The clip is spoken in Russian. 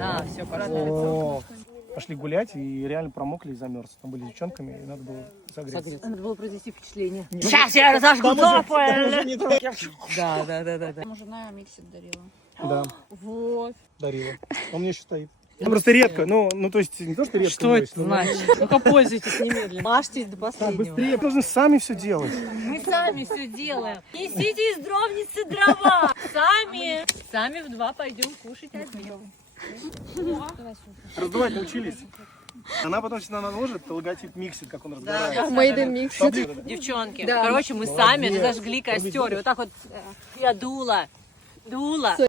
Да, все, пора. О, пошли гулять и реально промокли и замерзли. Там были с девчонками, и надо было согреться. Надо было произвести впечатление. Сейчас я разожгу топы! Да. Там жена миксит дарила. Да, Вот. дарила. Он мне еще стоит. Я просто редко, ну, то есть не то, что редко. Что это значит? Ну-ка пользуйтесь немедленно. Мажьтесь до последнего. Быстрее, должны сами все делать. Мы сами все делаем. Несите из дровницы дрова. Сами в 2 пойдем кушать обед. Раздувать научились. Она потом всегда наложит логотип миксит, как он разгорается. Made in mix. Девчонки, короче, мы сами зажгли костер. И вот так вот я дула.